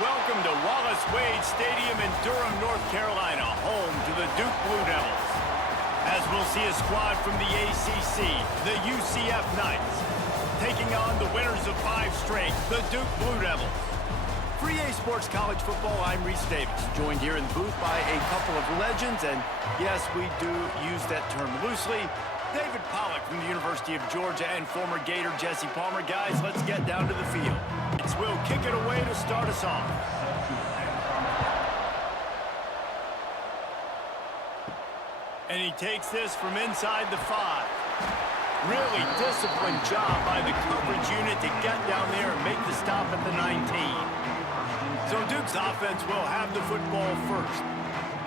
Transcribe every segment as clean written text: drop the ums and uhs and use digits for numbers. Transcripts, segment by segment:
Welcome to Wallace Wade Stadium in Durham, North Carolina, home to the Duke Blue Devils. As we'll see a squad from the ACC, the UCF Knights, taking on the winners of 5 straight, the Duke Blue Devils. For EA Sports College Football, I'm Reese Davis, joined here in the booth by a couple of legends, and yes, we do use that term loosely. David Pollack from the University of Georgia and former Gator Jesse Palmer. Guys, let's get down to the field. We'll kick it away to start us off. And he takes this from inside the 5. Really disciplined job by the coverage unit to get down there and make the stop at the 19. So Duke's offense will have the football first.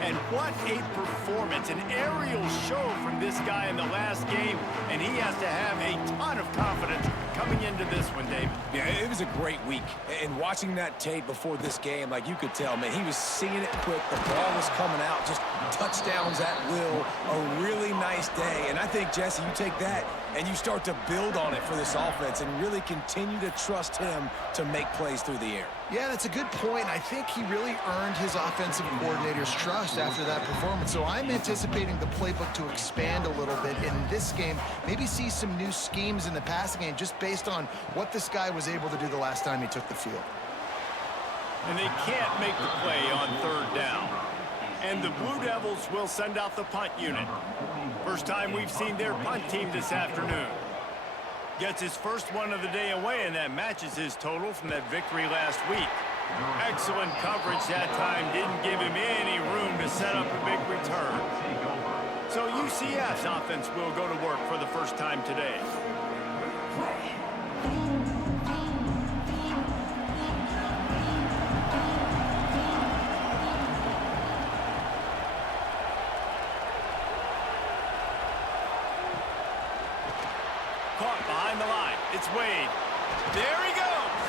And what a performance, an aerial show from this guy in the last game, and he has to have a ton of confidence coming into this one, David. Yeah, it was a great week. And watching that tape before this game, like you could tell, man, he was seeing it quick. The ball was coming out, just touchdowns at will. A really nice day. And I think, Jesse, you take that and you start to build on it for this offense and really continue to trust him to make plays through the air. Yeah, that's a good point. I think he really earned his offensive coordinator's trust after that performance. So I'm anticipating the playbook to expand a little bit in this game. Maybe see some new schemes in the passing game just based on what this guy was able to do the last time he took the field. And they can't make the play on 3rd down. And the Blue Devils will send out the punt unit. First time we've seen their punt team this afternoon. Gets his first one of the day away, and that matches his total from that victory last week. Excellent coverage that time. Didn't give him any room to set up a big return. So UCF's offense will go to work for the first time today. Caught behind the line. It's Wade. There he goes.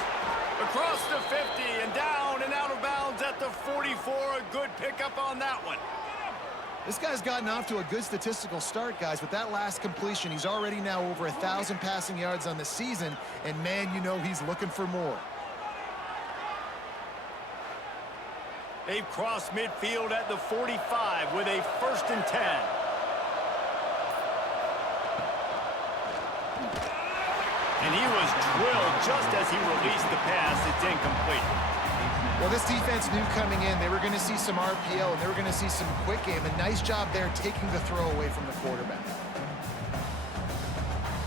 Across the 50 and down and out of bounds at the 44. A good pickup on that one. This guy's gotten off to a good statistical start, guys. With that last completion, he's already now over 1,000 passing yards on the season. And, man, you know he's looking for more. They've crossed midfield at the 45 with a 1st and 10. And he was drilled just as he released the pass. It's incomplete. Well, this defense knew coming in they were going to see some RPO and they were going to see some quick game. A nice job there taking the throw away from the quarterback.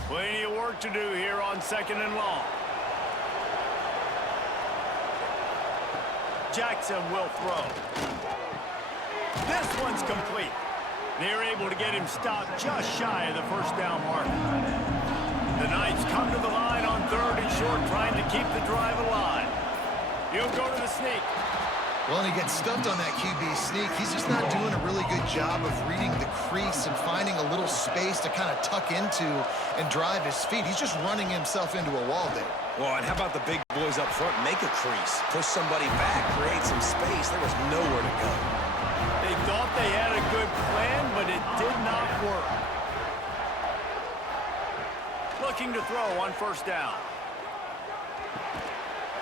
Plenty of work to do here on 2nd and long. Jackson will throw. This one's complete. They're able to get him stopped just shy of the 1st down mark. The Knights come to the line on 3rd and short, trying to keep the drive alive. He'll go to the sneak. Well, and he gets stumped on that QB sneak. He's just not doing a really good job of reading the crease and finding a little space to kind of tuck into and drive his feet. He's just running himself into a wall there. Well, and how about the big boys up front? Make a crease, push somebody back, create some space. There was nowhere to go. They thought they had a good plan, but it did not work. Looking to throw on 1st down.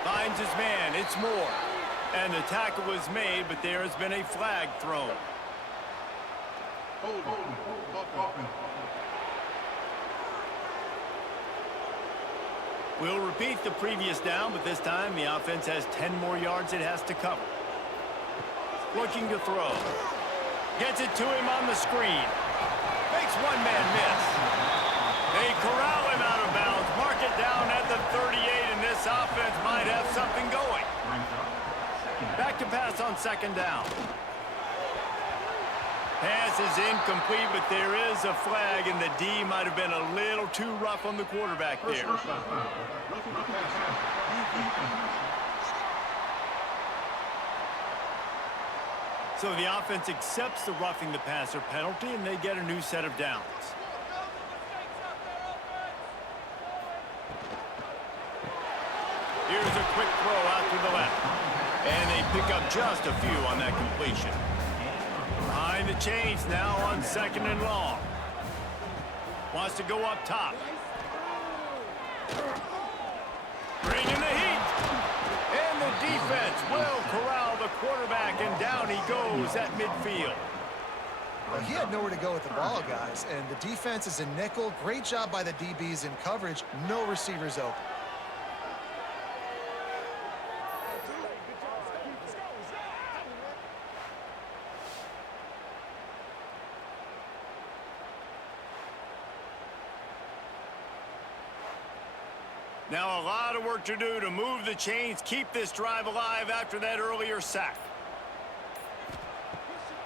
Finds his man. It's Moore. And the tackle was made, but there has been a flag thrown. We'll repeat the previous down, but this time the offense has 10 more yards it has to cover. Looking to throw. Gets it to him on the screen. Makes one man miss. They corral him out of bounds. Mark it down at the 38, and this offense might have something going. Back to pass on 2nd down. Pass is incomplete, but there is a flag, and the D might have been a little too rough on the quarterback there. So the offense accepts the roughing the passer penalty, and they get a new set of downs. Here's a quick throw out to the left. And they pick up just a few on that completion. Behind the chains now on 2nd and long. Wants to go up top. Bringing the heat. And the defense will corral the quarterback, and down he goes at midfield. Well, he had nowhere to go with the ball, guys, and the defense is a nickel. Great job by the DBs in coverage. No receivers open. Now a lot of work to do to move the chains, keep this drive alive after that earlier sack.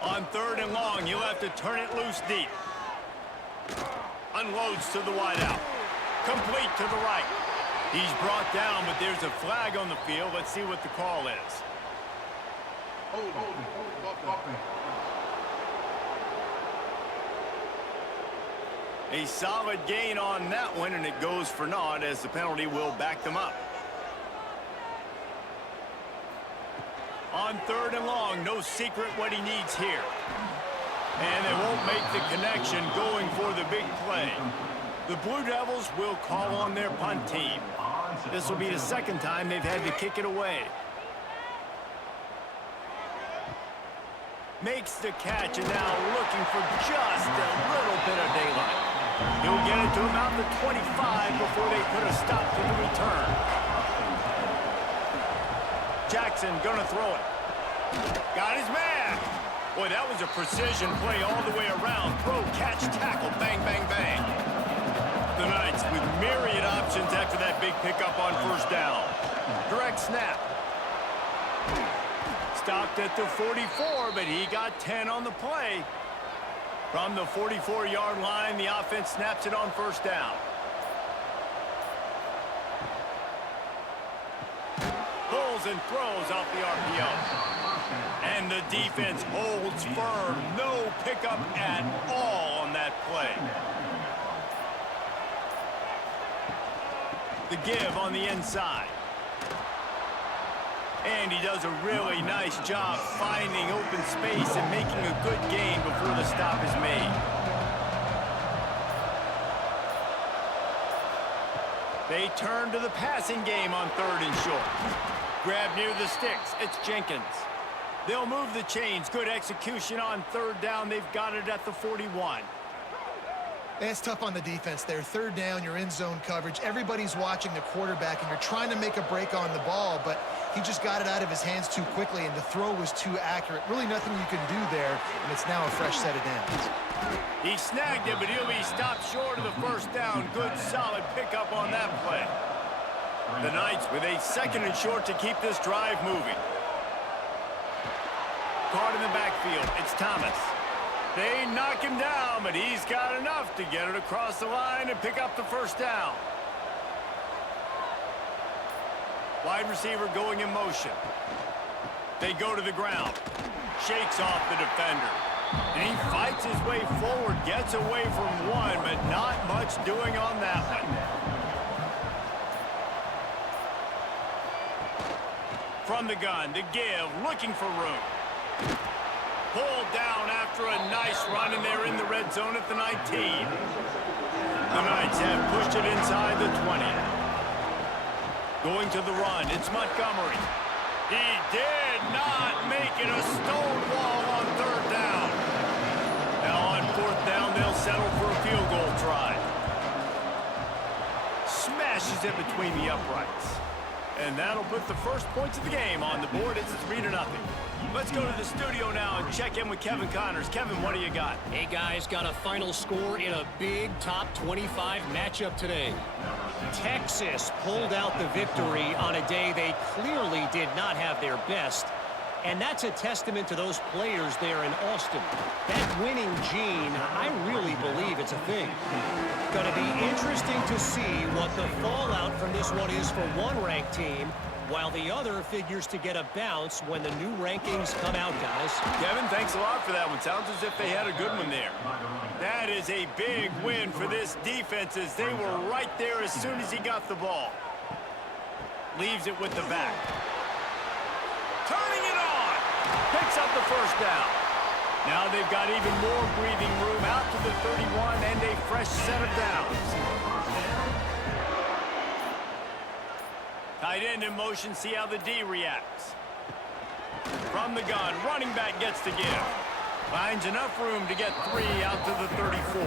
On 3rd and long, you'll have to turn it loose deep. Unloads to the wideout. Complete to the right. He's brought down, but there's a flag on the field. Let's see what the call is. A solid gain on that one, and it goes for naught as the penalty will back them up. On 3rd and long, no secret what he needs here. And they won't make the connection going for the big play. The Blue Devils will call on their punt team. This will be the 2nd time they've had to kick it away. Makes the catch, and now looking for just a little bit of daylight. He'll get it to about the 25 before they put a stop to the return. Jackson gonna throw it. Got his man. Boy, that was a precision play all the way around. Throw, catch, tackle, bang, bang, bang. The Knights with myriad options after that big pickup on 1st down. Direct snap. Stopped at the 44, but he got 10 on the play. From the 44-yard line, the offense snaps it on 1st down. Pulls and throws off the RPO. And the defense holds firm. No pickup at all on that play. The give on the inside. And he does a really nice job finding open space and making a good gain before the stop is made. They turn to the passing game on 3rd and short. Grab near the sticks. It's Jenkins. They'll move the chains. Good execution on 3rd down. They've got it at the 41. It's tough on the defense there. 3rd down, you're in zone coverage. Everybody's watching the quarterback, and you're trying to make a break on the ball, but he just got it out of his hands too quickly, and the throw was too accurate. Really nothing you can do there, and it's now a fresh set of downs. He snagged it, but he'll be stopped short of the 1st down. Good, solid pickup on that play. The Knights with a 2nd and short to keep this drive moving. Caught in the backfield. It's Thomas. They knock him down, but he's got enough to get it across the line and pick up the 1st down. Wide receiver going in motion. They go to the ground. Shakes off the defender. And he fights his way forward, gets away from one, but not much doing on that one. From the gun, the give, looking for room. Pulled down after a nice run, and they're in the red zone at the 19. The Knights have pushed it inside the 20. Going to the run, it's Montgomery. He did not make it a stone wall on 3rd down. Now on 4th down, they'll settle for a field goal try. Smashes it between the uprights. And that'll put the first points of the game on the board. It's 3-0. Let's go to the studio now and check in with Kevin Connors. Kevin, what do you got? Hey, guys, got a final score in a big top 25 matchup today. Texas pulled out the victory on a day they clearly did not have their best. And that's a testament to those players there in Austin. That winning gene, I really believe it's a thing. Going to be interesting to see what the fallout from this one is for one ranked team, while the other figures to get a bounce when the new rankings come out, guys. Kevin, thanks a lot for that one. Sounds as if they had a good one there. That is a big win for this defense as they were right there as soon as he got the ball. Leaves it with the back. Turning it on. Picks up the 1st down. Now they've got even more breathing room out to the 31 and a fresh set of downs. Tight end in motion, see how the D reacts. From the gun, running back gets to give. Finds enough room to get 3 out to the 34.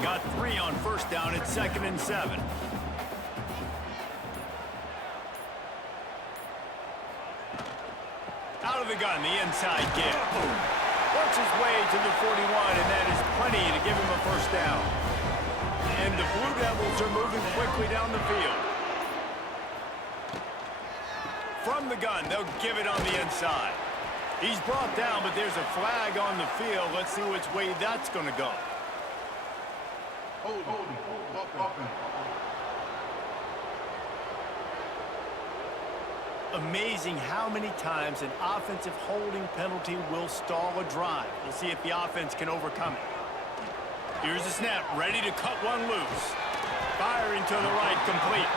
Got 3 on first down, it's 2nd and 7. Out of the gun, the inside give. Works his way to the 41, and that is plenty to give him a first down. And the Blue Devils are moving quickly down the field. From the gun, they'll give it on the inside. He's brought down, but there's a flag on the field. Let's see which way that's going to go. Amazing how many times an offensive holding penalty will stall a drive. We'll see if the offense can overcome it. Here's the snap, ready to cut one loose. Firing to the right, complete.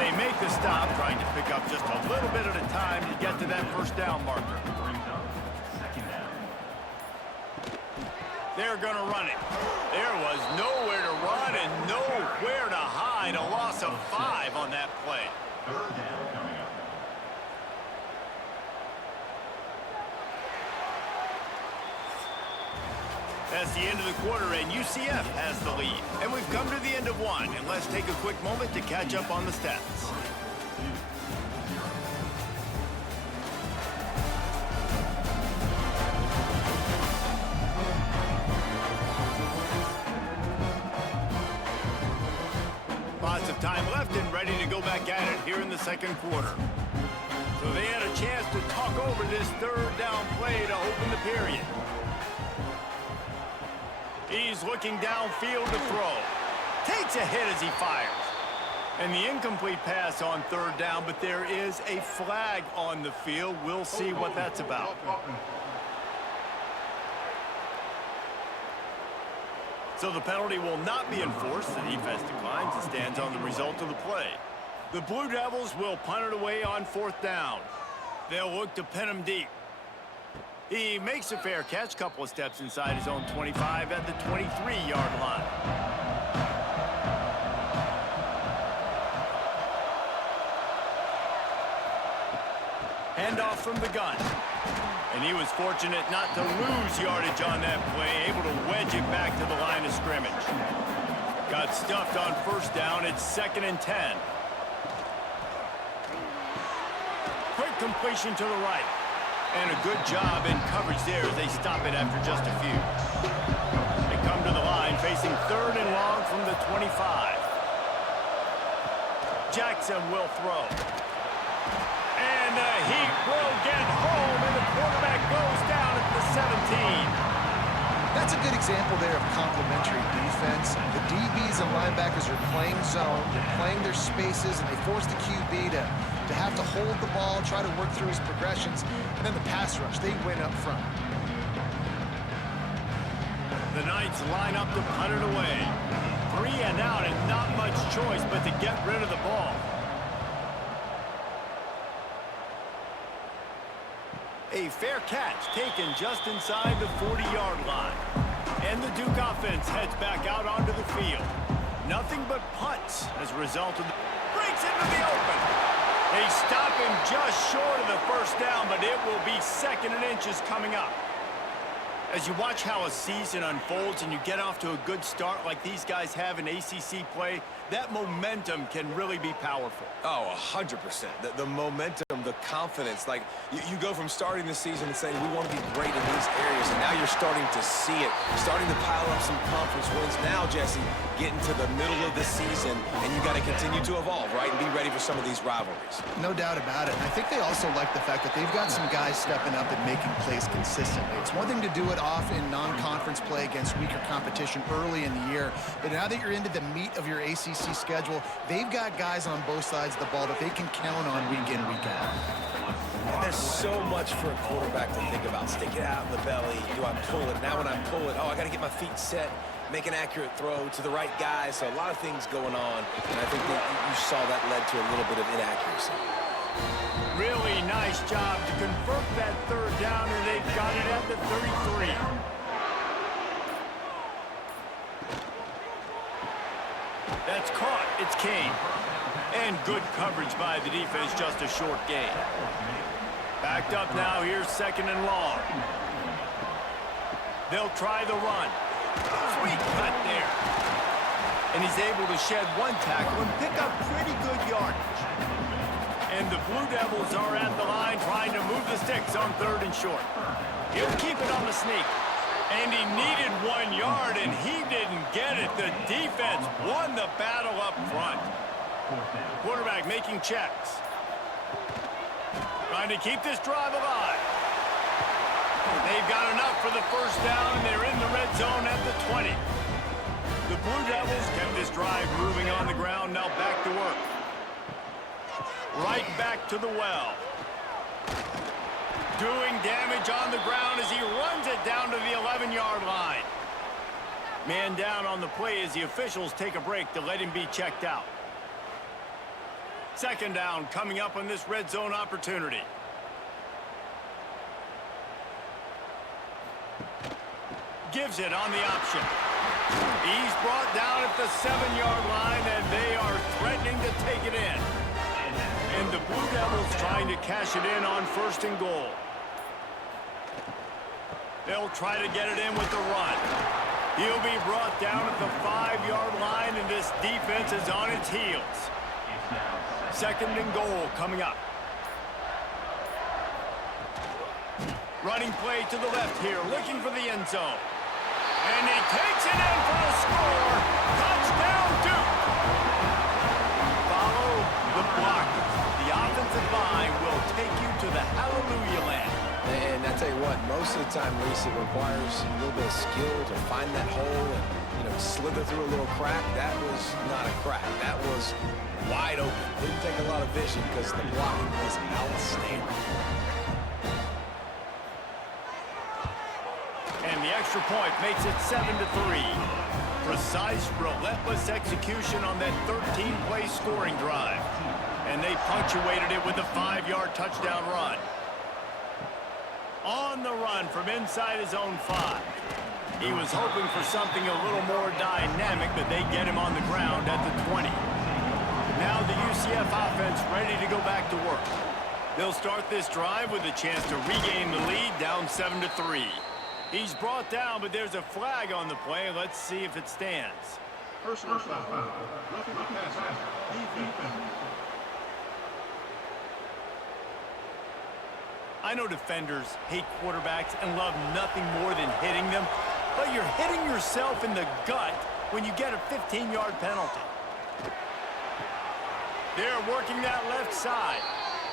They make the stop, trying to pick up just a little bit at a time to get to that first down marker. They're going to run it. There was nowhere to run and nowhere to hide. A loss of 5 on that play. That's the end of the quarter, and UCF has the lead. And we've come to the end of one, and let's take a quick moment to catch up on the stats. Lots of time left and ready to go back at it here in the second quarter. So they had a chance to talk over this third down play to open the period. He's looking downfield to throw. Takes a hit as he fires. And the incomplete pass on third down, but there is a flag on the field. We'll see what that's about. So the penalty will not be enforced. The defense declines and stands on the result of the play. The Blue Devils will punt it away on 4th down. They'll look to pin him deep. He makes a fair catch, couple of steps inside his own 25 at the 23-yard line. Handoff from the gun. And he was fortunate not to lose yardage on that play, able to wedge it back to the line of scrimmage. Got stuffed on first down, it's 2nd and 10. Quick completion to the right. And a good job in coverage there as they stop it after just a few. They come to the line facing 3rd and long from the 25. Jackson will throw. And he will get home, and the quarterback goes down at the 17. That's a good example there of complementary defense. The DBs and linebackers are playing zone, they're playing their spaces, and they force the QB to have to hold the ball, try to work through his progressions, and then the pass rush, they win up front. The Knights line up to punt it away. 3 and out, and not much choice but to get rid of the ball. A fair catch taken just inside the 40-yard line. And the Duke offense heads back out onto the field. Nothing but punts as a result of the... Breaks into the open. They stop him just short of the first down, but it will be 2nd and inches coming up. As you watch how a season unfolds and you get off to a good start like these guys have in ACC play, that momentum can really be powerful. Oh, 100%. The momentum, the confidence. Like, you go from starting the season and saying, we want to be great in these areas, and now you're starting to see it, starting to pile up some conference wins. Now, Jesse, getting to the middle of the season, and you got to continue to evolve, right, and be ready for some of these rivalries. No doubt about it. And I think they also like the fact that they've got some guys stepping up and making plays consistently. It's one thing to do it off in non-conference play against weaker competition early in the year, but now that you're into the meat of your ACC schedule, they've got guys on both sides of the ball that they can count on week in, week out. And there's so much for a quarterback to think about. Stick it out in the belly. Do I pull it? Now when I pull it, I got to get my feet set, make an accurate throw to the right guy. So a lot of things going on, and I think that you saw that led to a little bit of inaccuracy. Really nice job to convert that third down, and they've got it at the 33. That's caught. It's Kane. And good coverage by the defense, just a short gain. Backed up now, here's 2nd and long. They'll try the run. Sweet cut there. And he's able to shed one tackle and pick up pretty good yardage. And the Blue Devils are at the line trying to move the sticks on 3rd and short. He'll keep it on the sneak. And he needed 1 yard, and he didn't get it. The defense won the battle up front. Quarterback making checks. Trying to keep this drive alive. They've got enough for the 1st down, and they're in the red zone at the 20. The Blue Devils kept this drive moving on the ground. Now back to work. Right back to the well. Doing damage on the ground as he runs it down to the 11-yard line. Man down on the play as the officials take a break to let him be checked out. 2nd down coming up on this red zone opportunity. Gives it on the option. He's brought down at the 7-yard line, and they are threatening to take it in. And the Blue Devils trying to cash it in on 1st and goal. They'll try to get it in with the run. He'll be brought down at the 5-yard line, and this defense is on its heels. 2nd and goal coming up. Running play to the left here, looking for the end zone. And he takes it in for a score. Touchdown, Duke. Follow the block. The offensive line will take you to the hallelujah land. And I tell you what, most of the time, Reese, it requires a little bit of skill to find that hole and, slither through a little crack. That was not a crack. That was wide open. Didn't take a lot of vision because the blocking was outstanding. And the extra point makes it 7-3. Precise, relentless execution on that 13-play scoring drive. And they punctuated it with a 5-yard touchdown run. On the run from inside his own 5. He was hoping for something a little more dynamic, but they get him on the ground at the 20. Now the UCF offense ready to go back to work. They'll start this drive with a chance to regain the lead, down 7-3. He's brought down, but there's a flag on the play. Let's see if it stands. Personal foul. Roughing the passer. Defense. I know defenders hate quarterbacks and love nothing more than hitting them, but you're hitting yourself in the gut when you get a 15-yard penalty. They're working that left side.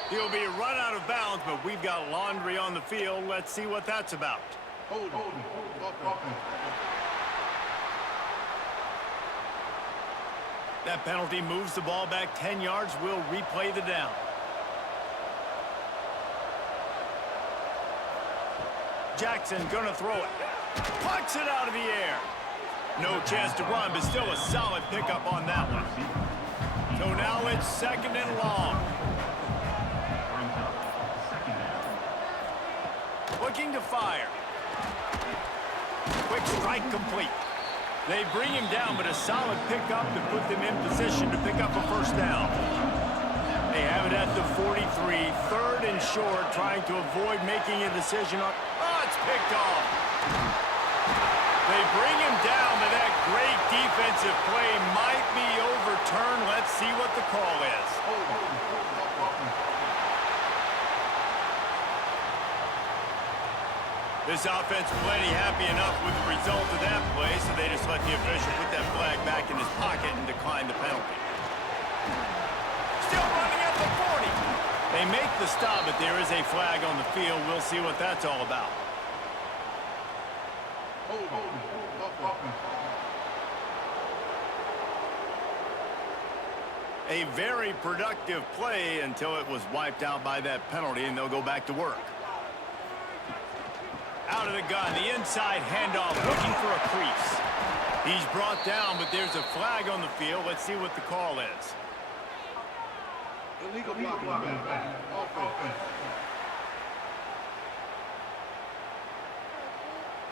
He'll be run out of bounds, but we've got laundry on the field. Let's see what that's about. Hold. That penalty moves the ball back 10 yards. We'll replay the down. Jackson gonna throw it. Pucks it out of the air. No chance to run, but still a solid pickup on that one. So now it's 2nd and long. Looking to fire. Quick strike complete. They bring him down, but a solid pickup to put them in position to pick up a 1st down. They have it at the 43, 3rd and short, trying to avoid making a decision on... Oh, it's picked off. They bring him down, but that great defensive play might be overturned. Let's see what the call is. This offense plenty happy enough with the result of that play, so they just let the official put that flag back in his pocket and decline the penalty. Still running at the 40. They make the stop, but there is a flag on the field. We'll see what that's all about. A very productive play until it was wiped out by that penalty, and they'll go back to work. Out of the gun, the inside handoff, looking for a crease. He's brought down, but there's a flag on the field. Let's see what the call is. Illegal blocking.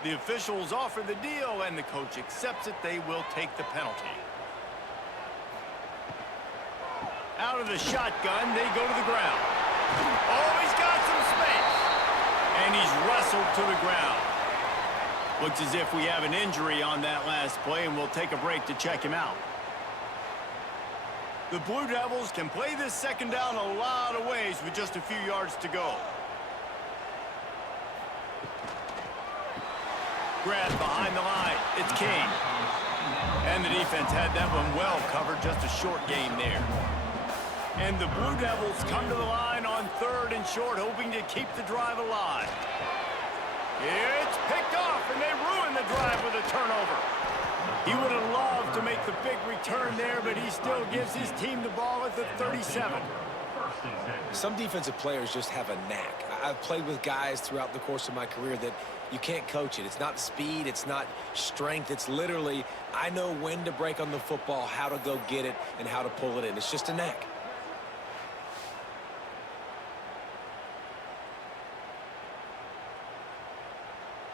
The officials offer the deal, and the coach accepts it. They will take the penalty. Out of the shotgun, they go to the ground. Oh, he's got some space. And he's wrestled to the ground. Looks as if we have an injury on that last play, and we'll take a break to check him out. The Blue Devils can play this second down a lot of ways with just a few yards to go. Grab behind the line. It's King. And the defense had that one well covered, just a short gain there. And the Blue Devils come to the line on 3rd and short, hoping to keep the drive alive. It's picked off, and they ruin the drive with a turnover. He would have loved to make the big return there, but he still gives his team the ball at the 37. Some defensive players just have a knack. I've played with guys throughout the course of my career that you can't coach it. It's not speed, it's not strength. It's literally, I know when to break on the football, how to go get it, and how to pull it in. It's just a knack.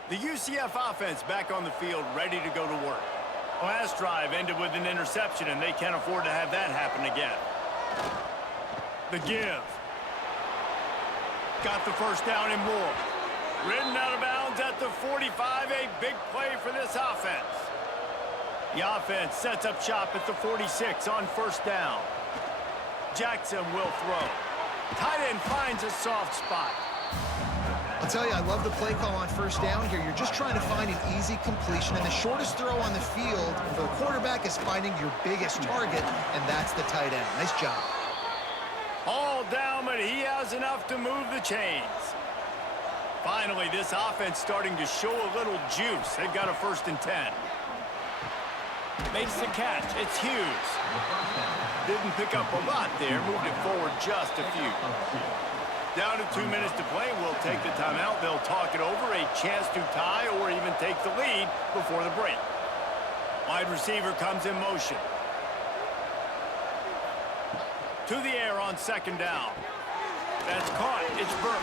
The UCF offense back on the field, ready to go to work. Last drive ended with an interception, and they can't afford to have that happen again. The give. Got the first down and more. Ridden out of bounds at the 45, a big play for this offense. The offense sets up shop at the 46 on first down. Jackson will throw. Tight end finds a soft spot. I'll tell you, I love the play call on first down here. You're just trying to find an easy completion, and the shortest throw on the field for the quarterback is finding your biggest target, and that's the tight end. Nice job. All down, but he has enough to move the chains. Finally, this offense starting to show a little juice. They've got a 1st and 10. Makes the catch. It's Hughes. Didn't pick up a lot there. Moved it forward just a few. Down to 2 minutes to play. We'll take the timeout. They'll talk it over. A chance to tie or even take the lead before the break. Wide receiver comes in motion. To the air on 2nd down. That's caught. It's Burke.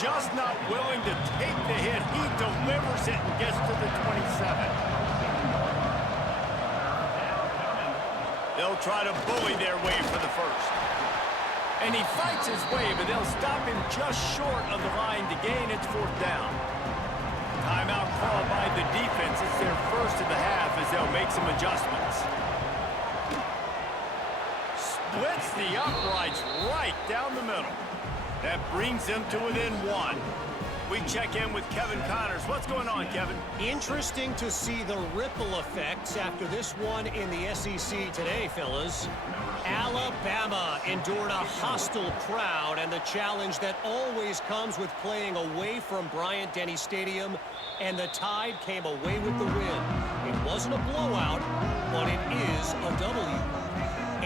Just not willing to take the hit. He delivers it and gets to the 27. They'll try to bully their way for the first. And he fights his way, but they'll stop him just short of the line to gain. It's 4th down. Timeout called by the defense. It's their first of the half as they'll make some adjustments. Splits the uprights right down the middle. That brings them to within 1. We check in with Kevin Connors. What's going on, Kevin? Interesting to see the ripple effects after this one in the SEC today, fellas. Alabama endured a hostile crowd and the challenge that always comes with playing away from Bryant-Denny Stadium, and the Tide came away with the win. It wasn't a blowout, but it is a W.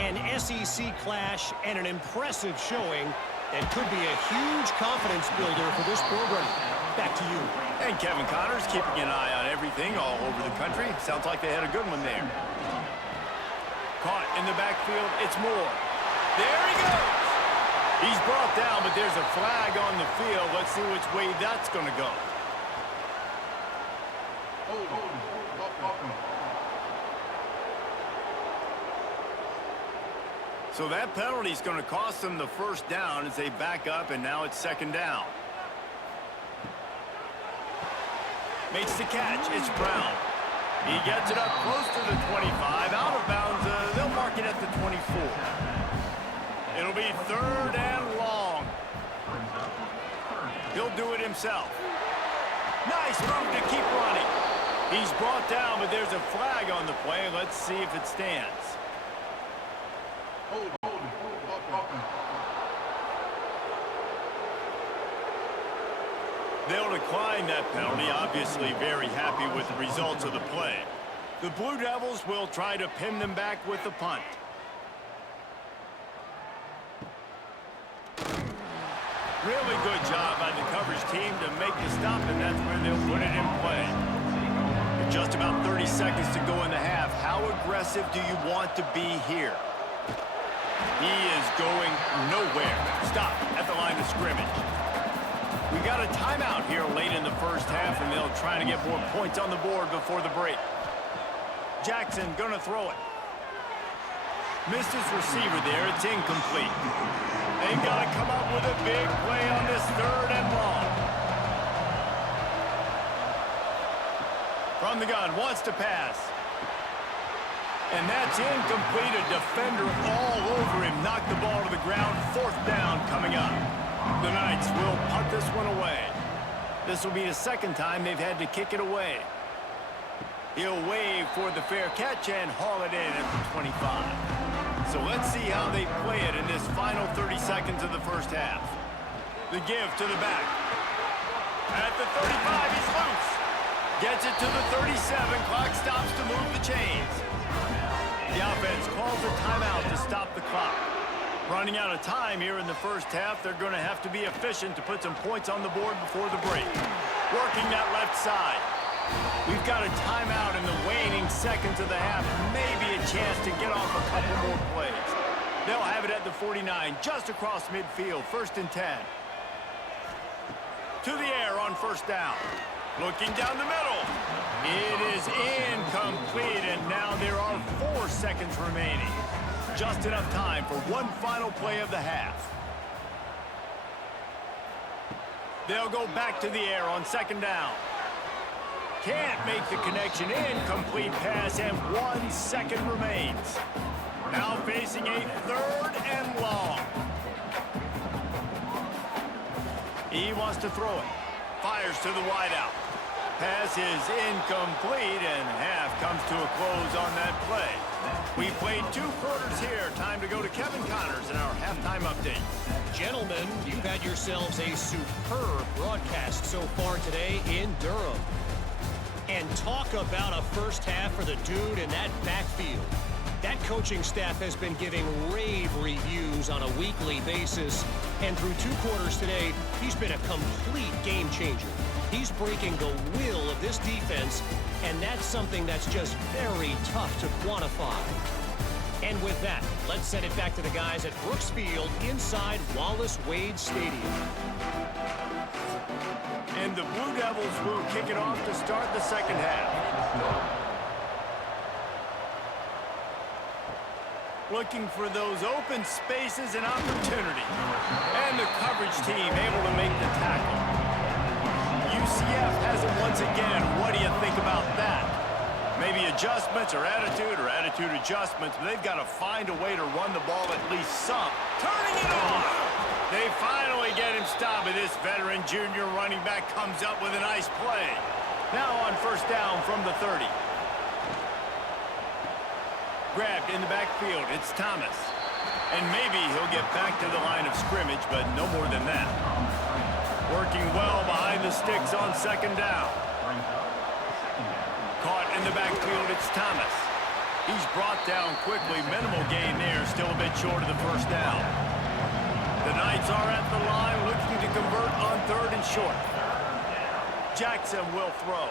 An SEC clash and an impressive showing that could be a huge confidence builder for this program. Back to you. And Kevin Connors keeping an eye on everything all over the country. Sounds like they had a good one there. Caught in the backfield. It's Moore. There he goes. He's brought down, but there's a flag on the field. Let's see which way that's going to go. So that penalty is going to cost them the first down as they back up, and now it's 2nd down. Makes the catch. It's Brown. He gets it up close to the 25. Out of bounds. They'll mark it at the 24. It'll be 3rd and long. He'll do it himself. Nice move to keep running. He's brought down, but there's a flag on the play. Let's see if it stands. They'll decline that penalty, obviously very happy with the results of the play. The Blue Devils will try to pin them back with the punt. Really good job by the coverage team to make the stop, and that's where they'll put it in play. With just about 30 seconds to go in the half, how aggressive do you want to be here? He is going nowhere. Stop at the line of scrimmage. We got a timeout here late in the first half, and they'll try to get more points on the board before the break. Jackson gonna throw it. Missed his receiver there. It's incomplete. They've got to come up with a big play on this 3rd and long. From the gun, wants to pass. And that's incomplete. A defender all over him. Knocked the ball to the ground. 4th down coming up. The Knights will punt this one away. This will be the 2nd time they've had to kick it away. He'll wave for the fair catch and haul it in at the 25. So let's see how they play it in this final 30 seconds of the first half. The give to the back. At the 35, he's loose. Gets it to the 37. Clock stops to move the chains. The offense calls a timeout to stop the clock. Running out of time here in the first half, they're going to have to be efficient to put some points on the board before the break. Working that left side. We've got a timeout in the waning seconds of the half. Maybe a chance to get off a couple more plays. They'll have it at the 49, just across midfield, 1st and 10. To the air on 1st down. Looking down the middle. It is incomplete, and now there are 4 seconds remaining. Just enough time for one final play of the half. They'll go back to the air on 2nd down. Can't make the connection. Incomplete pass, and 1 second remains. Now facing a 3rd and long. He wants to throw it. Fires to the wideout. Pass is incomplete, and half comes to a close on that play. We played 2 quarters here. Time to go to Kevin Connors in our halftime update. Gentlemen, you've had yourselves a superb broadcast so far today in Durham. And talk about a first half for the dude in that backfield. That coaching staff has been giving rave reviews on a weekly basis. And through 2 quarters today, he's been a complete game changer. He's breaking the will of this defense, and that's something that's just very tough to quantify. And with that, let's send it back to the guys at Brooks Field inside Wallace Wade Stadium. And the Blue Devils will kick it off to start the 2nd half. Looking for those open spaces and opportunity. And the coverage team able to make the tackle. UCF has it once again. What do you think about that? Maybe adjustments or attitude adjustments, but they've got to find a way to run the ball at least some. Turning it on! They finally get him stopped, and this veteran junior running back comes up with a nice play. Now on 1st down from the 30. Grabbed in the backfield, it's Thomas. And maybe he'll get back to the line of scrimmage, but no more than that. Working well behind the sticks on 2nd down. Caught in the backfield, it's Thomas. He's brought down quickly. Minimal gain there, still a bit short of the 1st down. The Knights are at the line looking to convert on 3rd and short. Jackson will throw.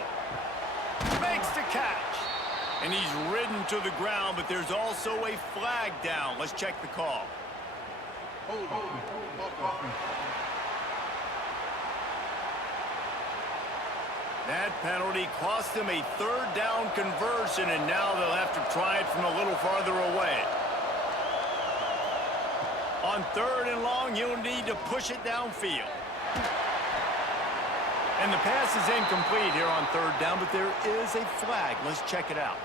Makes the catch. And he's ridden to the ground, but there's also a flag down. Let's check the call. That penalty cost them a 3rd down conversion, and now they'll have to try it from a little farther away. On 3rd and long, you'll need to push it downfield. And the pass is incomplete here on 3rd down, but there is a flag. Let's check it out.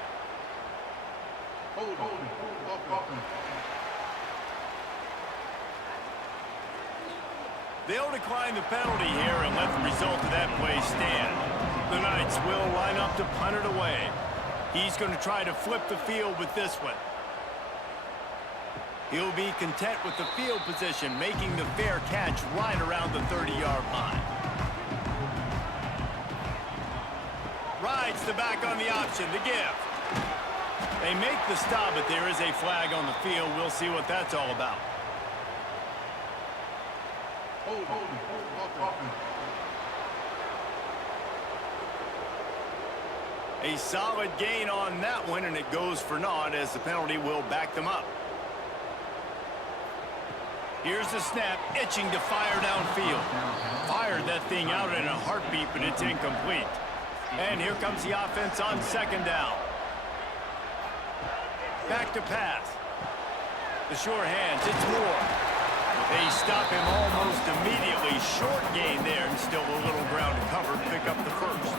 They'll decline the penalty here and let the result of that play stand. The Knights will line up to punt it away. He's going to try to flip the field with this one. He'll be content with the field position, making the fair catch right around the 30-yard line. Rides the back on the option, the give. They make the stop, but there is a flag on the field. We'll see what that's all about. A solid gain on that one, and it goes for naught as the penalty will back them up. Here's the snap, itching to fire downfield. Fired that thing out in a heartbeat, but it's incomplete. And here comes the offense on 2nd down. Back to pass. The sure hands, it's Moore. They stop him almost immediately. Short gain there, and still a little ground to cover to pick up the first.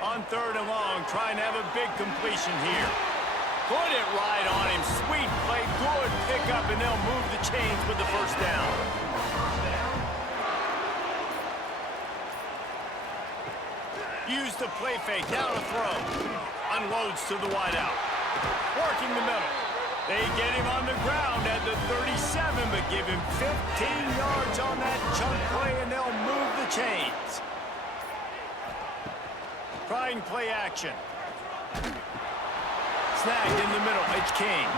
On 3rd and long, trying to have a big completion here. Put it right on him. Sweet play, good pickup, and they'll move the chains with the first down. Use the play fake, down a throw. Unloads to the wideout. Working the middle. They get him on the ground at the 37, but give him 15 yards on that chunk play, and they'll move the chains. Trying play action. Snagged in the middle. It's King.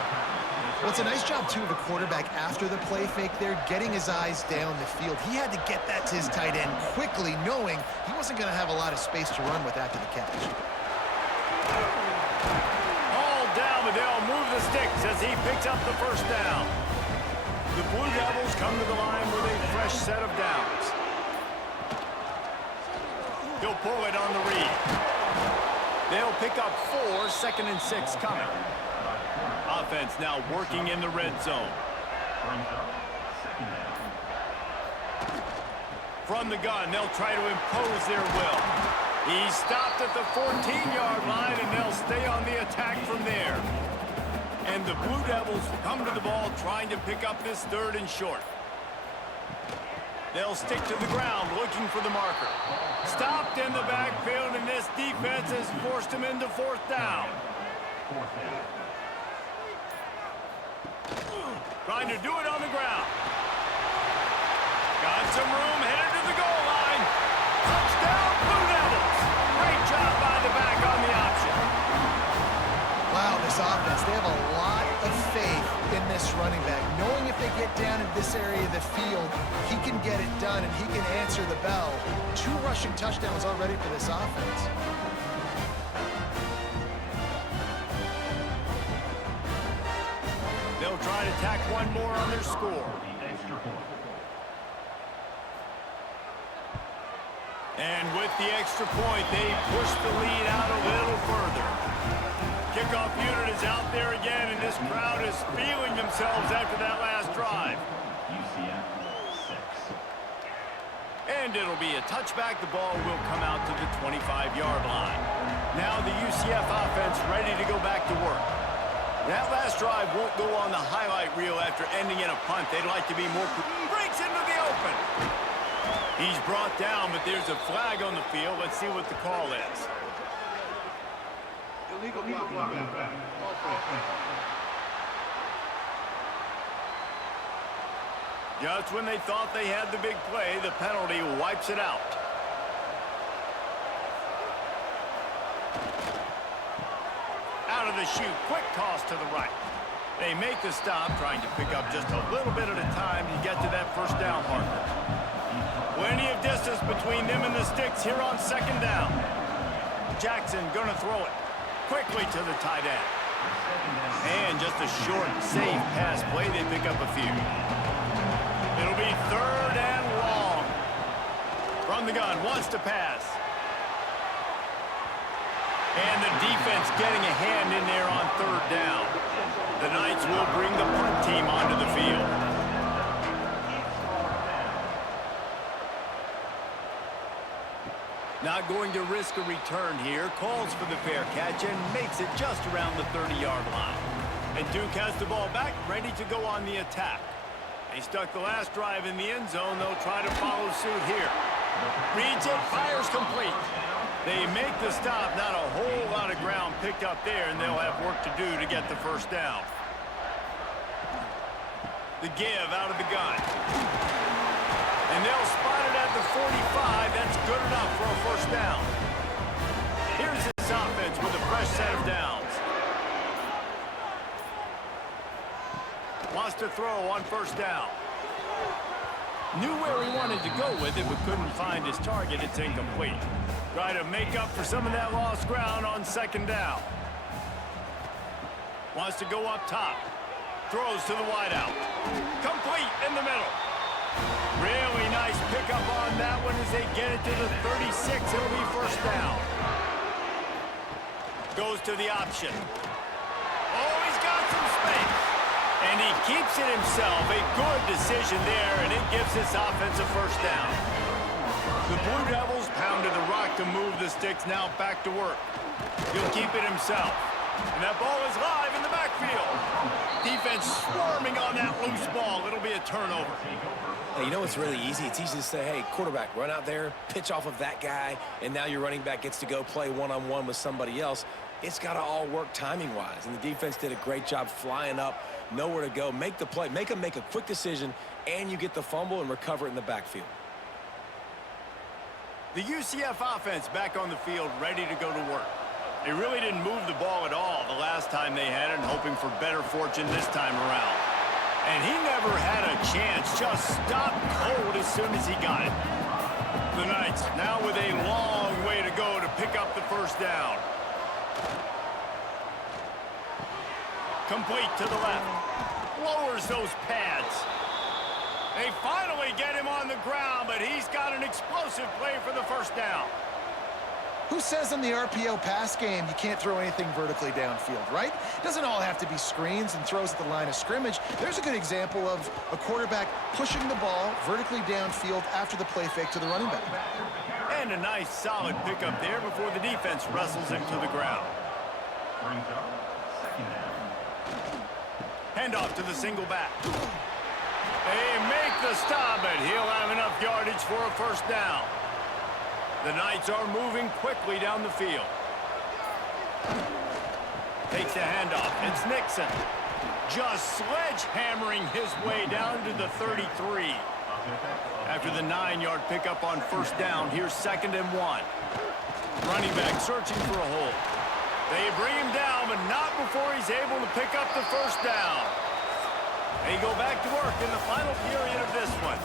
Well, it's a nice job, too, of the quarterback after the play fake there, getting his eyes down the field. He had to get that to his tight end quickly, knowing he wasn't going to have a lot of space to run with after the catch. All down, but they'll move the sticks as he picks up the first down. The Blue Devils come to the line with a fresh set of downs. He'll pull it on the read. They'll pick up 4, 2nd and 6 coming. Offense now working in the red zone. From the gun, they'll try to impose their will. He's stopped at the 14-yard line, and they'll stay on the attack from there. And the Blue Devils come to the ball trying to pick up this 3rd and short. They'll stick to the ground looking for the marker. Stopped in the backfield, and this defense has forced him into 4th down. Trying to do it on the ground. Got some room, headed to the goal line. Touchdown, Blue Devils. Great job by the back on the option. Wow, this offense, they have a lot of faith in this running back, knowing if they get down in this area of the field, he can get it done and he can answer the bell. 2 rushing touchdowns already for this offense. They'll try to tack one more on their score. And with the extra point, they push the lead out a little further. Kickoff unit is out there again, and this crowd is feeling themselves after that last drive. UCF 6. And it'll be a touchback. The ball will come out to the 25-yard line. Now the UCF offense ready to go back to work. That last drive won't go on the highlight reel after ending in a punt. They'd like to be more... Breaks into the open. He's brought down, but there's a flag on the field. Let's see what the call is. Illegal blocking. Just when they thought they had the big play, the penalty wipes it out. Out of the chute, quick toss to the right. They make the stop, trying to pick up just a little bit at a time to get to that first down marker. Plenty of distance between them and the sticks here on 2nd down. Jackson gonna throw it quickly to the tight end. And just a short, safe pass play. They pick up a few. It'll be 3rd and long. From the gun, wants to pass. And the defense getting a hand in there on 3rd down. The Knights will bring the punt team onto the field. Not going to risk a return here. Calls for the fair catch and makes it just around the 30-yard line. And Duke has the ball back, ready to go on the attack. They stuck the last drive in the end zone. They'll try to follow suit here. Reads it, fires complete. They make the stop. Not a whole lot of ground picked up there, and they'll have work to do to get the first down. The give out of the gun. And they'll spot it at the 45. That's good enough for a first down. Here's this offense with a fresh set of downs. Wants to throw on 1st down. Knew where he wanted to go with it, but couldn't find his target. It's incomplete. Try to make up for some of that lost ground on 2nd down. Wants to go up top. Throws to the wideout. Complete in the middle. Really nice pickup on that one as they get it to the 36. It'll be first down. goes to the option. Oh, he's got some space. And he keeps it himself. A good decision there, and it gives this offense a first down. The Blue Devils pounded the rock to move the sticks. Now back to work. He'll keep it himself. And that ball is live in the backfield. Defense swarming on that loose ball. It'll be a turnover. Hey, you know what's really easy? It's easy to say, hey, quarterback, run out there, pitch off of that guy, and now your running back gets to go play one-on-one with somebody else. It's got to all work timing-wise, and the defense did a great job flying up, nowhere to go, make the play, make them make a quick decision, and you get the fumble and recover it in the backfield. The UCF offense back on the field, ready to go to work. They really didn't move the ball at all the last time they had it, hoping for better fortune this time around. And he never had a chance, just stopped cold as soon as he got it. The Knights now with a long way to go to pick up the first down. Complete to the left. Lowers those pads. They finally get him on the ground, but he's got an explosive play for the first down. Who says in the RPO pass game you can't throw anything vertically downfield, right? It doesn't all have to be screens and throws at the line of scrimmage. There's a good example of a quarterback pushing the ball vertically downfield after the play fake to the running back. And a nice solid pickup there before the defense wrestles him to the ground. Handoff to the single back. They make the stop, but he'll have enough yardage for a first down. The Knights are moving quickly down the field. Takes the handoff. It's Nixon. Just sledgehammering his way down to the 33. After the 9-yard pickup on first down, here's 2nd and 1. Running back searching for a hole. They bring him down, but not before he's able to pick up the first down. They go back to work in the final period of this one.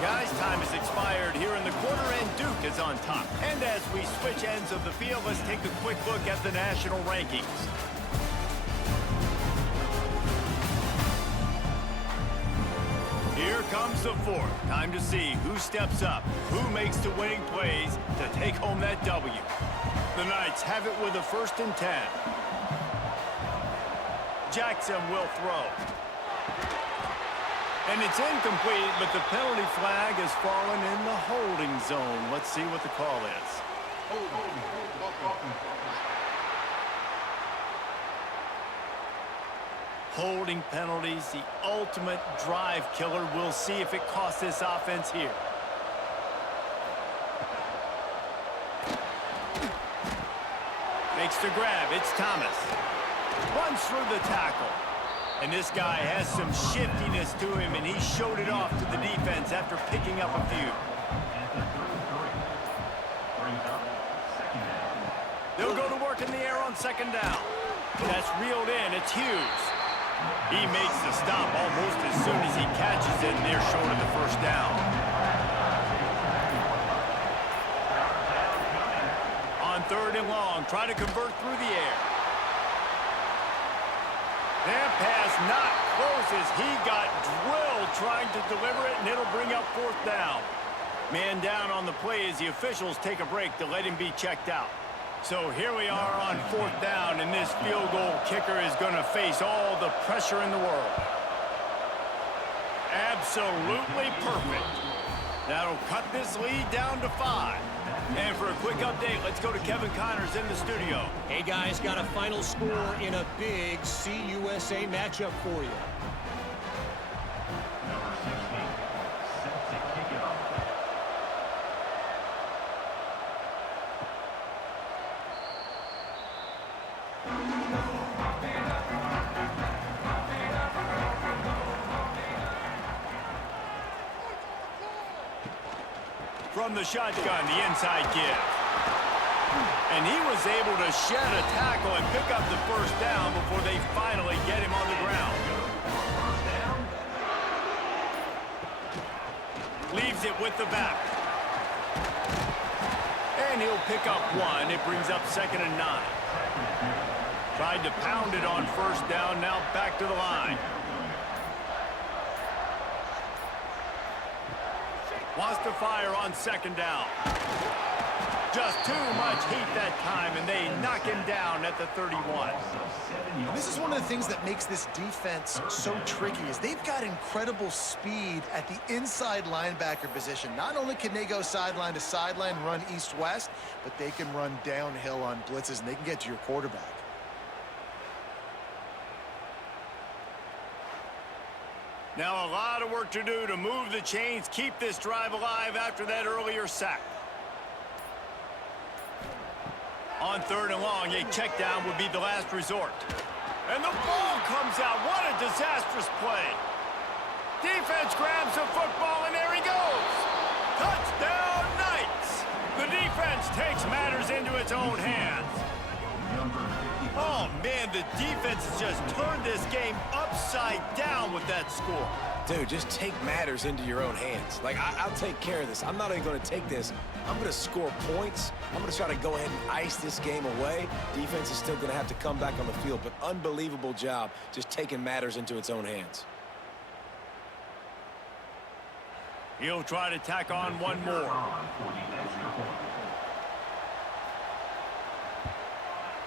Guys, time has expired here in the quarter, and Duke is on top. And as we switch ends of the field, let's take a quick look at the national rankings. Here comes the fourth. Time to see who steps up, who makes the winning plays to take home that W. The Knights have it with a 1st and 10. Jackson will throw. And it's incomplete, but the penalty flag has fallen in the holding zone. Let's see what the call is. Holding penalties, the ultimate drive killer. We'll see if it costs this offense here. Makes the grab. It's Thomas. Runs through the tackle. And this guy has some shiftiness to him, and he showed it off to the defense after picking up a few. They'll go to work in the air on 2nd down. That's reeled in. It's Hughes. He makes the stop almost as soon as he catches it, and they're short of the first down. On 3rd and long, try to convert through the air. That pass not close as he got drilled trying to deliver it, and it'll bring up 4th down. Man down on the play as the officials take a break to let him be checked out. So here we are on 4th down, and this field goal kicker is going to face all the pressure in the world. Absolutely perfect. That'll cut this lead down to 5. And for a quick update, let's go to Kevin Connors in the studio. Hey, guys, got a final score in a big CUSA matchup for you. From the shotgun, the inside give. And he was able to shed a tackle and pick up the first down before they finally get him on the ground. Leaves it with the back. And he'll pick up 1. It brings up 2nd and 9. Tried to pound it on first down, now back to the line. Wants to fire on 2nd down. Just too much heat that time, and they knock him down at the 31. This is one of the things that makes this defense so tricky is they've got incredible speed at the inside linebacker position. Not only can they go sideline to sideline, run east-west, but they can run downhill on blitzes, and they can get to your quarterback. Now a lot of work to do to move the chains, keep this drive alive after that earlier sack. On 3rd and long, a check down would be the last resort. And the ball comes out. What a disastrous play. Defense grabs the football, and there he goes. Touchdown, Knights. The defense takes matters into its own hands. Oh, man, the defense has just turned this game upside down with that score. Dude, just take matters into your own hands. Like, I'll take care of this. I'm not even going to take this. I'm going to score points. I'm going to try to go ahead and ice this game away. Defense is still going to have to come back on the field, but unbelievable job just taking matters into its own hands. He'll try to tack on one more.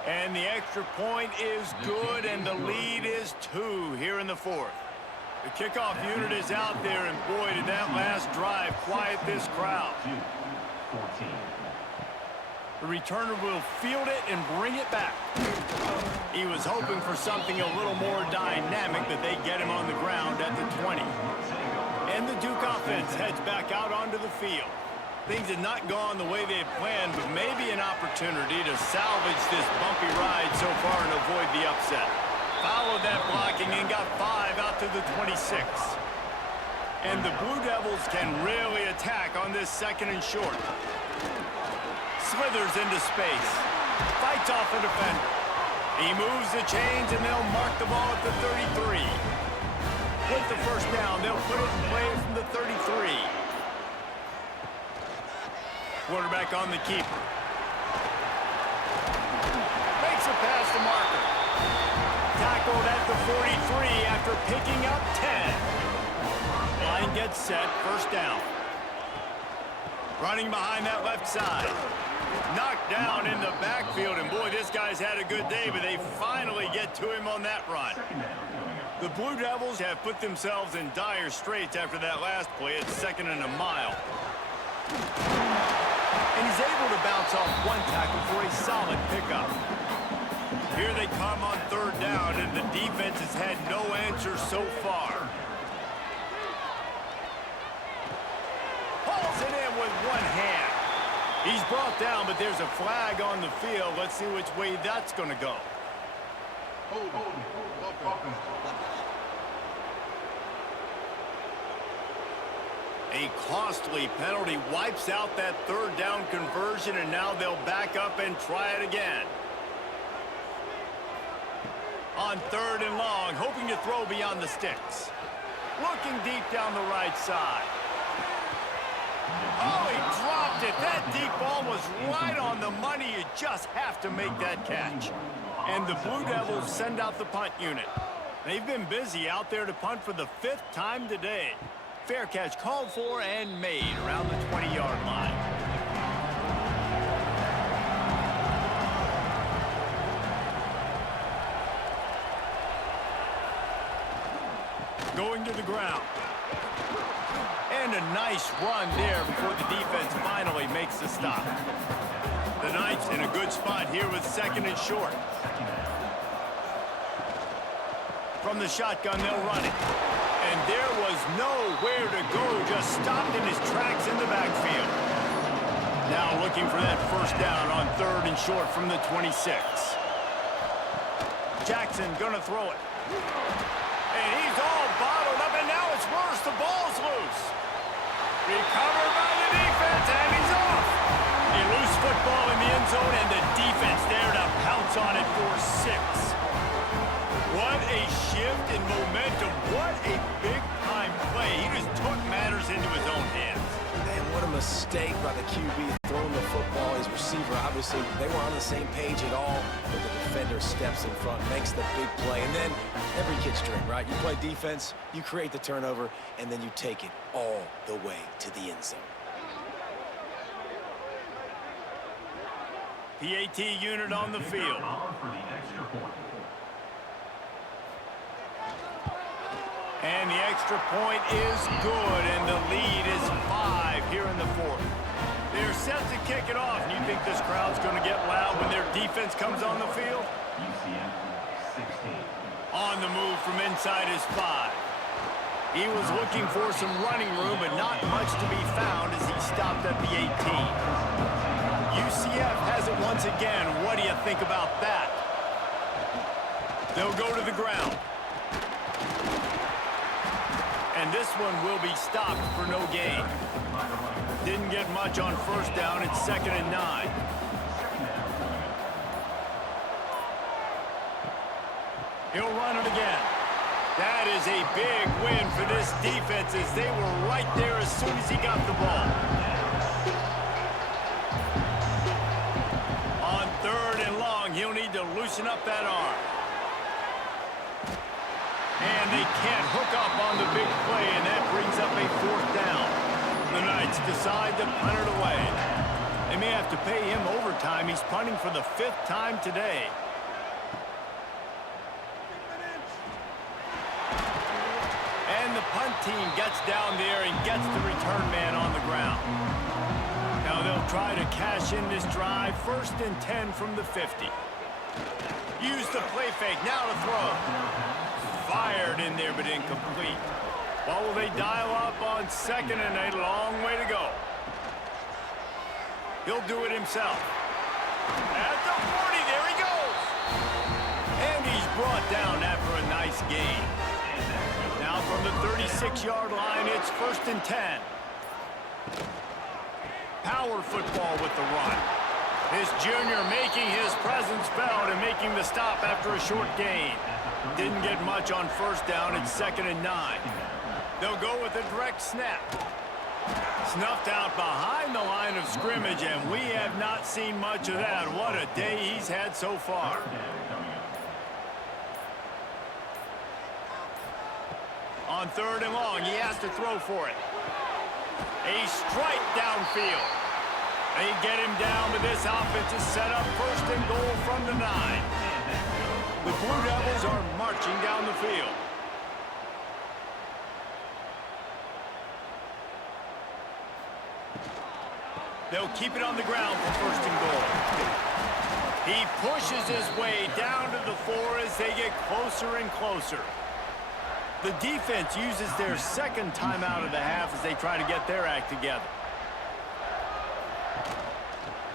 And the extra point is good, and the lead is 2 here in the 4th. The kickoff unit is out there, and boy, did that last drive quiet this crowd. The returner will field it and bring it back. He was hoping for something a little more dynamic, but they get him on the ground at the 20. And the Duke offense heads back out onto the field. Things had not gone the way they had planned, but maybe an opportunity to salvage this bumpy ride so far and avoid the upset. Followed that blocking and got 5 out to the 26. And the Blue Devils can really attack on this 2nd and short. Slithers into space. Fights off a defender. He moves the chains, and they'll mark the ball at the 33. With the first down, they'll put it in play from the 33. Quarterback on the keeper. Makes a pass to Marker. Tackled at the 43 after picking up 10. Line gets set, first down. Running behind that left side. Knocked down in the backfield, and boy, this guy's had a good day, but they finally get to him on that run. The Blue Devils have put themselves in dire straits after that last play at 2nd and a mile. And he's able to bounce off one tackle for a solid pickup. Here they come on 3rd down, and the defense has had no answer so far. Hauls it in with one hand. He's brought down, but there's a flag on the field. Let's see which way that's going to go. A costly penalty wipes out that 3rd down conversion, and now they'll back up and try it again. On 3rd and long, hoping to throw beyond the sticks. Looking deep down the right side. Oh, he dropped it. That deep ball was right on the money. You just have to make that catch. And the Blue Devils send out the punt unit. They've been busy out there to punt for the 5th time today. Fair catch called for and made around the 20-yard line. Going to the ground. And a nice run there before the defense finally makes the stop. The Knights in a good spot here with 2nd and short. From the shotgun, they'll run it. And there was nowhere to go, just stopped in his tracks in the backfield. Now looking for that first down on 3rd and short from the 26. Jackson gonna throw it. And he's all bottled up, and now it's worse. The ball's loose. Recovered by the defense, and he's off. A loose football in the end zone, and the defense there to pounce on it for 6. What a shift in momentum. What a big-time play. He just took matters into his own hands. And what a mistake by the QB throwing the football. His receiver, obviously, they were on the same page at all, but the defender steps in front, makes the big play, and then every kid's dream, right? You play defense, you create the turnover, and then you take it all the way to the end zone. PAT unit on the field. And the extra point is good, and the lead is 5 here in the fourth. They're set to kick it off, and you think this crowd's going to get loud when their defense comes on the field? UCF 16. On the move from inside his 5. He was looking for some running room, but not much to be found as he stopped at the 18. UCF has it once again. What do you think about that? They'll go to the ground. And this one will be stopped for no gain. Didn't get much on first down. It's 2nd and 9. He'll run it again. That is a big win for this defense as they were right there as soon as he got the ball. On 3rd and long, he'll need to loosen up that arm. And they can't hook up on the big play, and that brings up a 4th down. The Knights decide to punt it away. They may have to pay him overtime. He's punting for the 5th time today. And the punt team gets down there and gets the return man on the ground. Now they'll try to cash in this drive. 1st and 10 from the 50. Use the play fake. Now to throw. Fired in there, but incomplete. Well, will they dial up on 2nd and a long way to go? He'll do it himself. At the 40, there he goes. And he's brought down after a nice gain. Now from the 36-yard line, it's 1st and 10. Power football with the run. This junior making his presence felt and making the stop after a short gain. Didn't get much on first down. It's 2nd and 9. They'll go with a direct snap. Snuffed out behind the line of scrimmage, and we have not seen much of that. What a day he's had so far. On 3rd and long, he has to throw for it. A strike downfield. They get him down, but this offense is set up 1st and goal from the 9. The Blue Devils are marching down the field. They'll keep it on the ground for 1st and goal. He pushes his way down to the 4 as they get closer and closer. The defense uses their 2nd timeout of the half as they try to get their act together.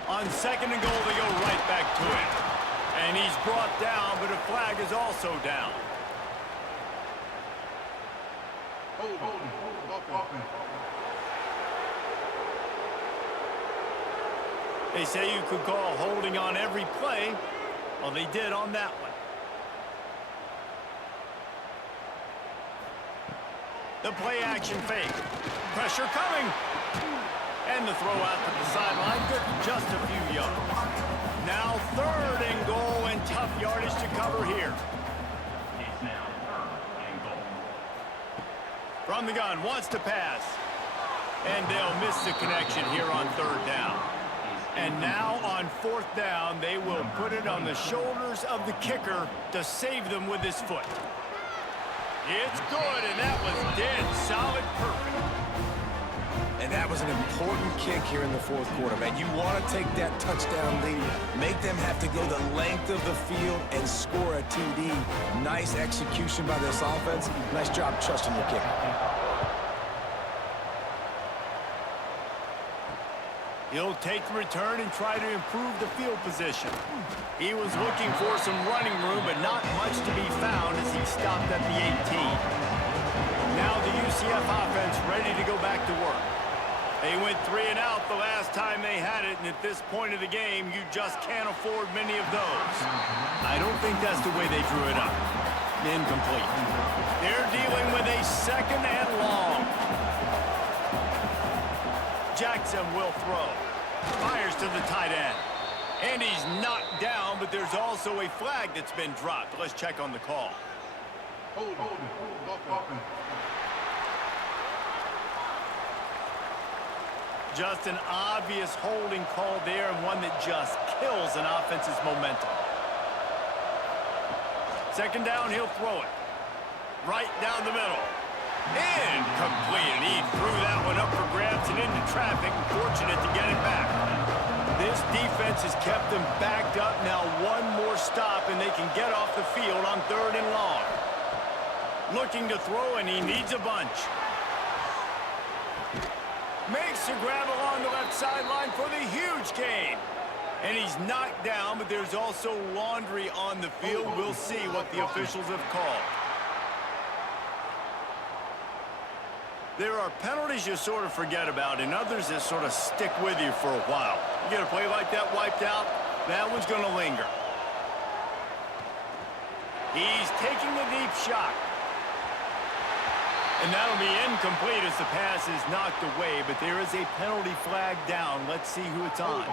On 2nd and goal, they go right back to it. And he's brought down, but a flag is also down. They say you could call holding on every play. Well, they did on that one. The play action fake. Pressure coming. And the throw out to the sideline. Good, just a few yards. Now 3rd and goal, and tough yardage to cover here. It's now 3rd and goal. From the gun, wants to pass. And they'll miss the connection here on 3rd down. And now on 4th down, they will put it on the shoulders of the kicker to save them with his foot. It's good, and that was dead solid perfect. And that was an important kick here in the 4th quarter, man. You want to take that touchdown lead, make them have to go the length of the field and score a TD. Nice execution by this offense. Nice job trusting your kicker. He'll take the return and try to improve the field position. He was looking for some running room, but not much to be found as he stopped at the 18. Now the UCF offense ready to go back to work. They went 3 and out the last time they had it, and at this point of the game, you just can't afford many of those. I don't think that's the way they drew it up. Incomplete. They're dealing with a 2nd and long. Jackson will throw. Fires to the tight end. And he's knocked down, but there's also a flag that's been dropped. Let's check on the call. Hold. Just an obvious holding call there, and one that just kills an offense's momentum. Second down, he'll throw it. Right down the middle. Incomplete, and he threw that one up for grabs and into traffic. Fortunate to get it back. This defense has kept them backed up. Now one more stop, and they can get off the field on 3rd and long. Looking to throw, and he needs a bunch. Makes the grab along the left sideline for the huge gain. And he's knocked down, but there's also laundry on the field. We'll see what the officials have called. There are penalties you sort of forget about, and others that sort of stick with you for a while. You get a play like that wiped out, that one's going to linger. He's taking the deep shot. And that'll be incomplete as the pass is knocked away, but there is a penalty flag down. Let's see who it's on.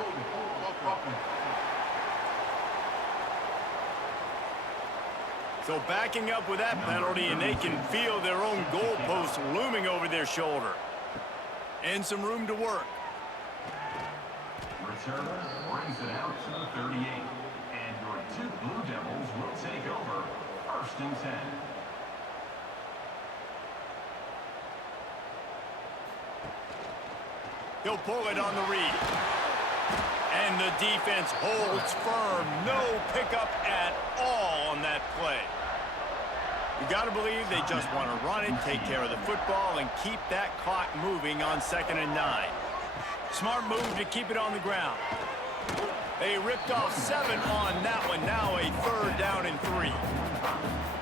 So backing up with that penalty, and they can feel their own goalposts looming over their shoulder. And some room to work. Returner brings it out to the 38. And your Duke Blue Devils will take over 1st and 10. He'll pull it on the read. And the defense holds firm. No pickup at all on that play. You got to believe they just want to run it, take care of the football, and keep that clock moving on 2nd and 9. Smart move to keep it on the ground. They ripped off 7 on that one. Now a 3rd down and 3.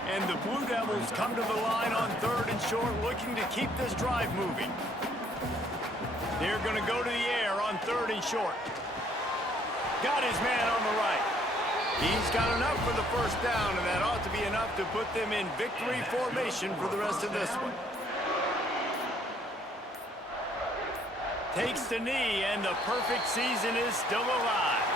And the Blue Devils come to the line on 3rd and short, looking to keep this drive moving. They're going to go to the air on 3rd and short. Got his man on the right. He's got enough for the 1st down, and that ought to be enough to put them in victory formation for the rest of this one. Takes the knee, and the perfect season is still alive.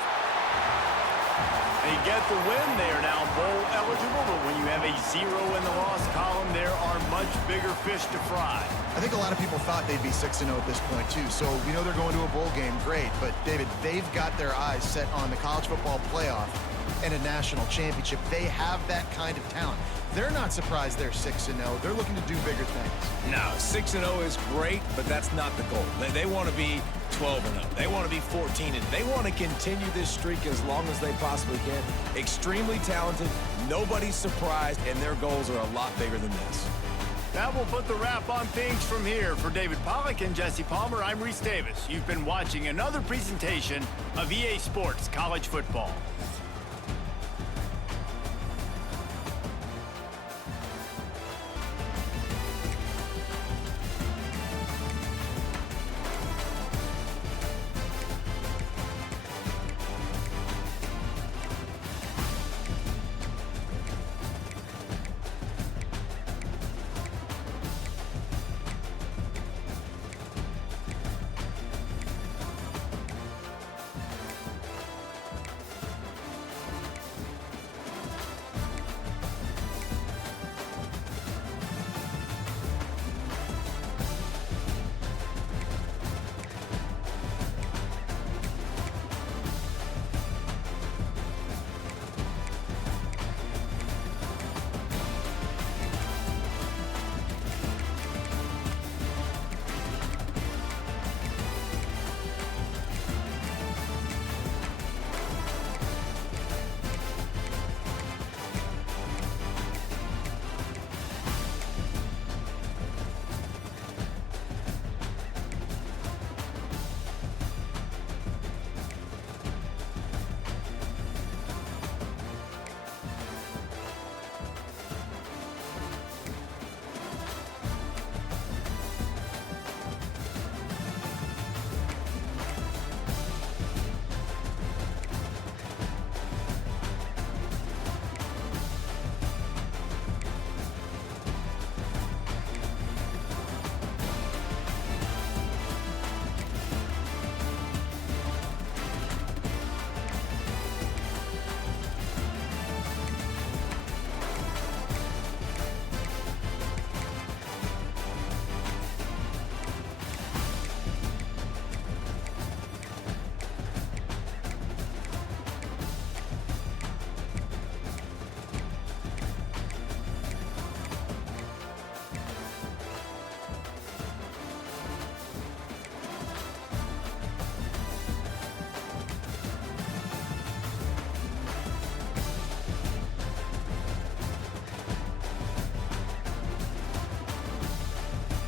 They get the win. They are now bowl eligible, but when you have a 0 in the loss column, there are much bigger fish to fry. I think a lot of people thought they'd be 6-0 at this point, too. So we know they're going to a bowl game. Great. But, David, they've got their eyes set on the college football playoff and a national championship. They have that kind of talent. They're not surprised they're 6-0. They're looking to do bigger things. No, 6-0 is great, but that's not the goal. They want to be 12-0. They want to be 14-0. They want to continue this streak as long as they possibly can. Extremely talented. Nobody's surprised, and their goals are a lot bigger than this. That will put the wrap on things from here. For David Pollack and Jesse Palmer, I'm Reese Davis. You've been watching another presentation of EA Sports College Football.